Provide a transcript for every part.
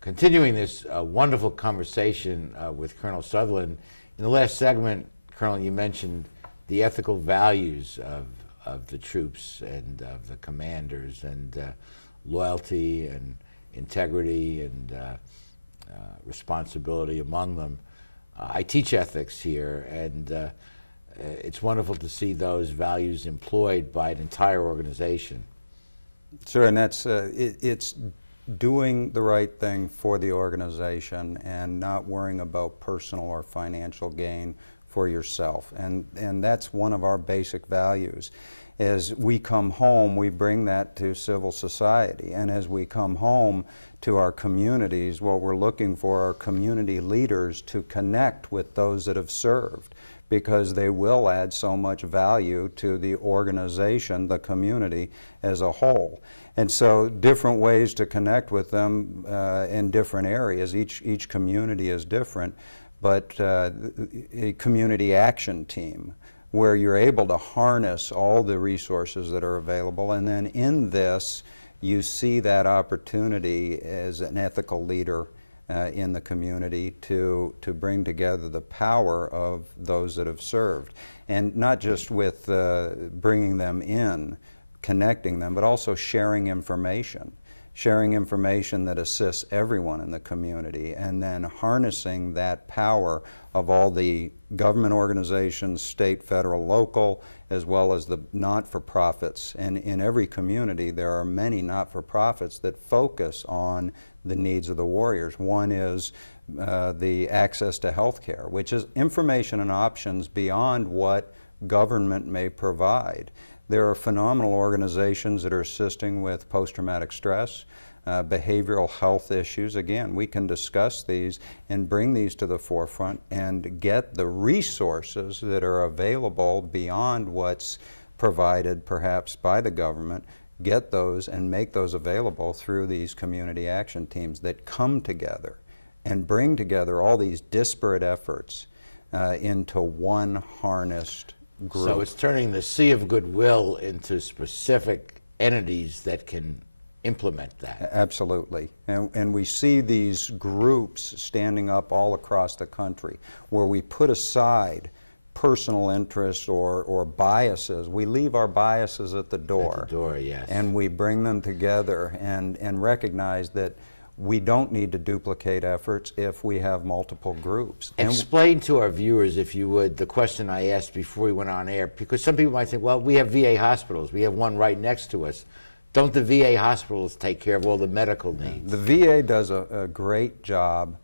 Continuing this wonderful conversation with Colonel Sutherland, in the last segment, Colonel, you mentioned the ethical values of the troops and of the commanders, and loyalty and integrity and responsibility among them. I teach ethics here, and it's wonderful to see those values employed by an entire organization. Sure, and that's it's doing the right thing for the organization and not worrying about personal or financial gain for yourself. And that's one of our basic values. As we come home, we bring that to civil society. And as we come home to our communities, what we're looking for are community leaders to connect with those that have served, because they will add so much value to the organization, the community as a whole. And so different ways to connect with them in different areas. Each community is different, but a community action team where you're able to harness all the resources that are available, and then in this you see that opportunity as an ethical leader in the community to bring together the power of those that have served. And not just with bringing them in, connecting them, but also sharing information that assists everyone in the community, and then harnessing that power of all the government organizations, state, federal, local, as well as the not-for-profits. And in every community there are many not-for-profits that focus on the needs of the warriors. One is the access to health care, which is information and options beyond what government may provide. There are phenomenal organizations that are assisting with post-traumatic stress, behavioral health issues. Again, we can discuss these and bring these to the forefront and get the resources that are available beyond what's provided perhaps by the government, get those and make those available through these community action teams that come together and bring together all these disparate efforts into one harnessed group. So it's turning the sea of goodwill into specific entities that can implement that. Absolutely. And we see these groups standing up all across the country where we put aside personal interests or biases. We leave our biases at the door. At the door, yes. And we bring them together and recognize that we don't need to duplicate efforts if we have multiple groups. Explain to our viewers, if you would, the question I asked before we went on air, because some people might think, well, we have VA hospitals. We have one right next to us. Don't the VA hospitals take care of all the medical needs? The VA does a great job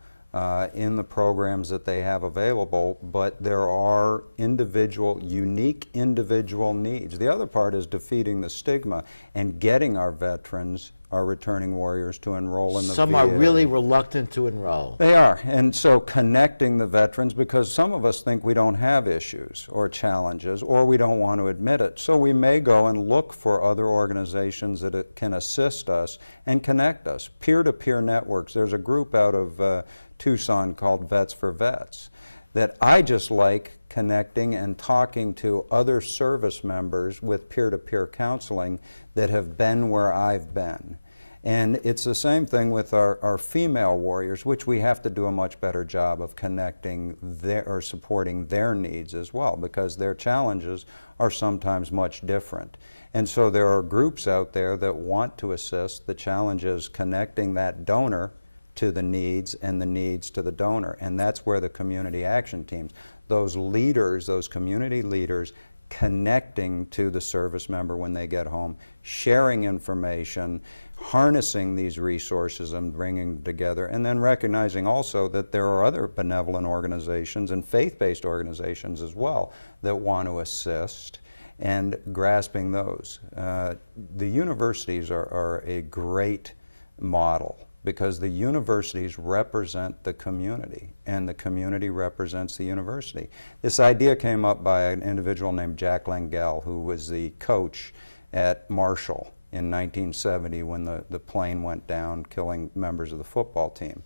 in the programs that they have available, but there are unique individual needs. The other part is defeating the stigma and getting our veterans, our returning warriors, to enroll in the VA. Some are really reluctant to enroll. They are, and so connecting the veterans, because some of us think we don't have issues or challenges, or we don't want to admit it. So we may go and look for other organizations that can assist us and connect us. Peer-to-peer networks. There's a group out of Tucson called Vets for Vets that I just like connecting and talking to other service members with peer-to-peer counseling that have been where I've been. And it's the same thing with our female warriors, which we have to do a much better job of connecting or supporting their needs as well, because their challenges are sometimes much different. And so there are groups out there that want to assist. The challenge is connecting that donor to the needs and the needs to the donor. And that's where the community action teams, those leaders, those community leaders, connecting to the service member when they get home, sharing information, harnessing these resources and bringing them together, and then recognizing also that there are other benevolent organizations and faith-based organizations as well that want to assist, and grasping those. The universities are a great model, because the universities represent the community, and the community represents the university. This idea came up by an individual named Jack Langell, who was the coach at Marshall in 1970 when the plane went down, killing members of the football team.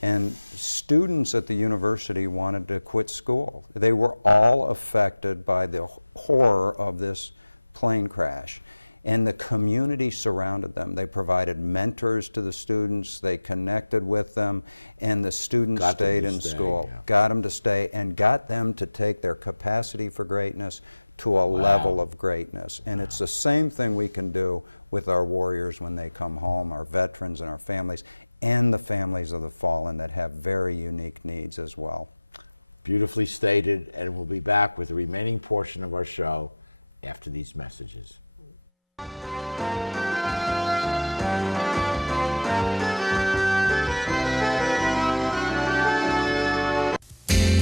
And students at the university wanted to quit school. They were all affected by the horror of this plane crash. And the community surrounded them. They provided mentors to the students, they connected with them, and the students stayed in school. Yeah. Got them to stay and got them to take their capacity for greatness to a level of greatness. And it's the same thing we can do with our warriors when they come home, our veterans and our families, and the families of the fallen that have very unique needs as well. Beautifully stated, and we'll be back with the remaining portion of our show after these messages.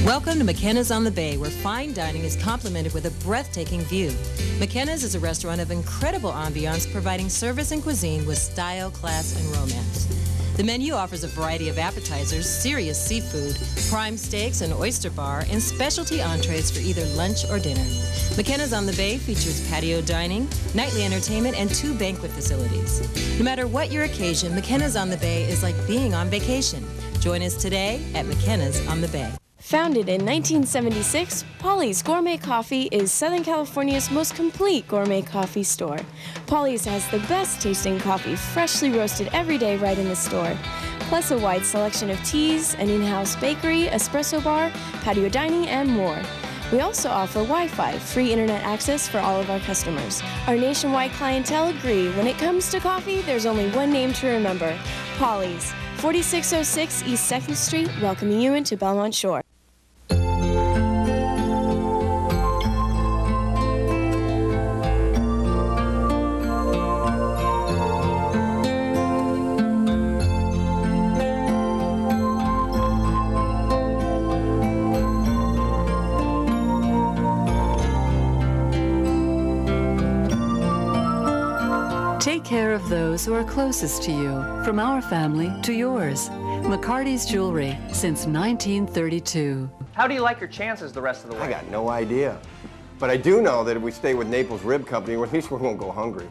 Welcome to McKenna's on the Bay, where fine dining is complemented with a breathtaking view. McKenna's is a restaurant of incredible ambiance, providing service and cuisine with style, class, and romance. The menu offers a variety of appetizers, serious seafood, prime steaks, an oyster bar, and specialty entrees for either lunch or dinner. McKenna's on the Bay features patio dining, nightly entertainment, and 2 banquet facilities. No matter what your occasion, McKenna's on the Bay is like being on vacation. Join us today at McKenna's on the Bay. Founded in 1976, Polly's Gourmet Coffee is Southern California's most complete gourmet coffee store. Polly's has the best tasting coffee, freshly roasted every day right in the store, plus a wide selection of teas, an in-house bakery, espresso bar, patio dining, and more. We also offer Wi-Fi, free internet access for all of our customers. Our nationwide clientele agree when it comes to coffee, there's only one name to remember: Polly's, 4606 East 2nd Street, welcoming you into Belmont Shore. Take care of those who are closest to you, from our family to yours. McCarty's Jewelry, since 1932. How do you like your chances the rest of the way? I got no idea. But I do know that if we stay with Naples Rib Company, at least we won't go hungry.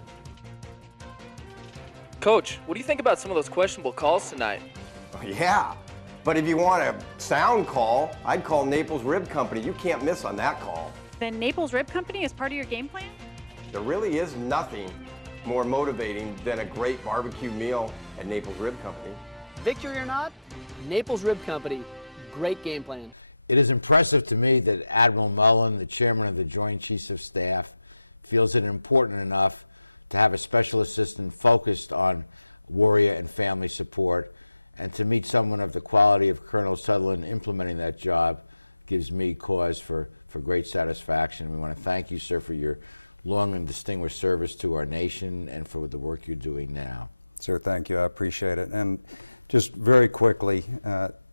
Coach, what do you think about some of those questionable calls tonight? Oh, yeah. But if you want a sound call, I'd call Naples Rib Company. You can't miss on that call. Then Naples Rib Company is part of your game plan? There really is nothing more motivating than a great barbecue meal at Naples Rib Company. Victory or not, Naples Rib Company, great game plan. It is impressive to me that Admiral Mullen, the chairman of the Joint Chiefs of Staff, feels it important enough to have a special assistant focused on warrior and family support, and to meet someone of the quality of Colonel Sutherland implementing that job gives me cause for great satisfaction. We want to thank you, sir, for your long and distinguished service to our nation and for the work you're doing now. Sir, thank you. I appreciate it. And just very quickly,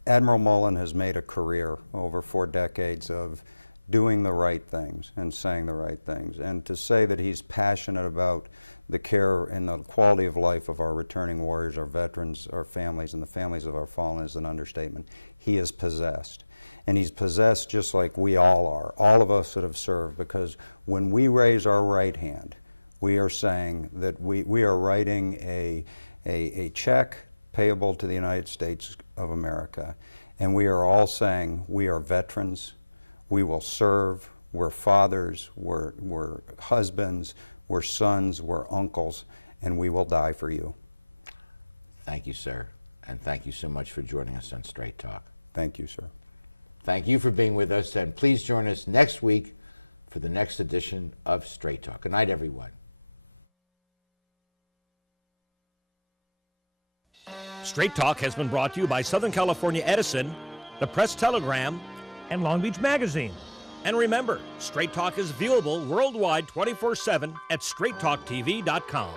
Admiral Mullen has made a career over 4 decades of doing the right things and saying the right things. And to say that he's passionate about the care and the quality of life of our returning warriors, our veterans, our families, and the families of our fallen is an understatement. He is possessed. And he's possessed just like we all are, all of us that have served, because when we raise our right hand, we are saying that we are writing a check payable to the United States of America. And we are all saying we are veterans, we will serve, we're fathers, we're husbands, we're sons, we're uncles, and we will die for you. Thank you, sir. And thank you so much for joining us on Straight Talk. Thank you, sir. Thank you for being with us, and please join us next week for the next edition of Straight Talk. Good night, everyone. Straight Talk has been brought to you by Southern California Edison, the Press Telegram, and Long Beach Magazine. And remember, Straight Talk is viewable worldwide 24/7 at straighttalktv.com.